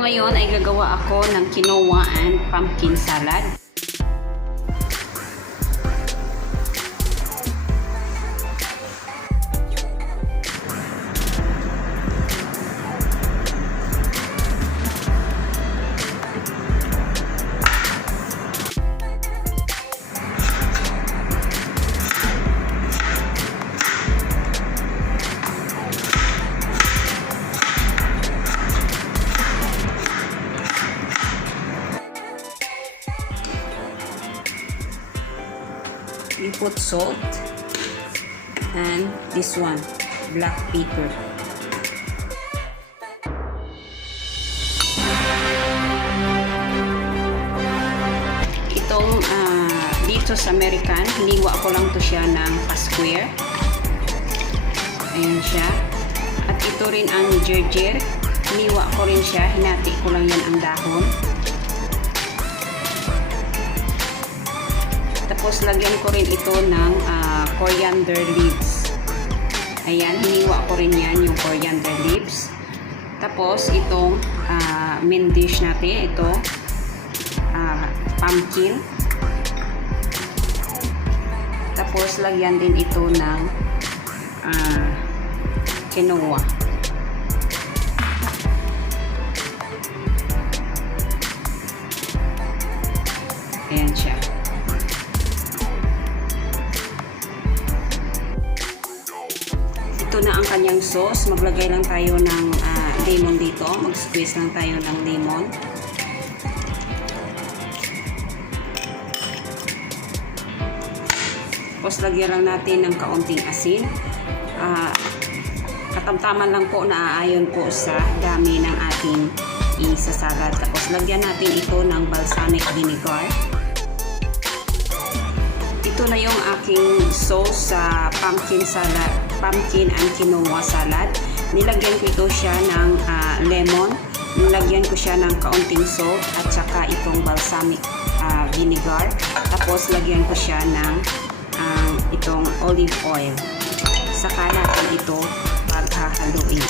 ngayon ay gagawa ako ng quinoa and pumpkin salad. You put salt and this one, black pepper. Itong dito sa American, hiniwa ko lang to siya ng pa-square. Ayan siya. At ito rin ang gerger. Hiniwa ko rin siya, hinati ko lang yan ang dahon. Tapos lagyan ko rin ito ng coriander leaves. Ayan, hiniwa ko rin yan yung coriander leaves. Tapos itong main dish natin, ito pumpkin. Tapos lagyan din ito ng quinoa. Ayan siya. Ito na ang kanyang sauce. Maglagay lang tayo ng lemon dito. Mag-squeeze lang tayo ng lemon. Tapos lagyan lang natin ng kaunting asin. Katamtaman lang po na aayon po sa dami ng ating isasalad. Tapos lagyan natin ito ng balsamic vinegar. Ito na yung aking sauce sa pumpkin salad, pumpkin and quinoa salad. Nilagyan ko ito siya ng lemon. Nilagyan ko siya ng kaunting salt at saka itong balsamic vinegar. Tapos lagyan ko siya ng itong olive oil. Saka natin ito paghahaluin.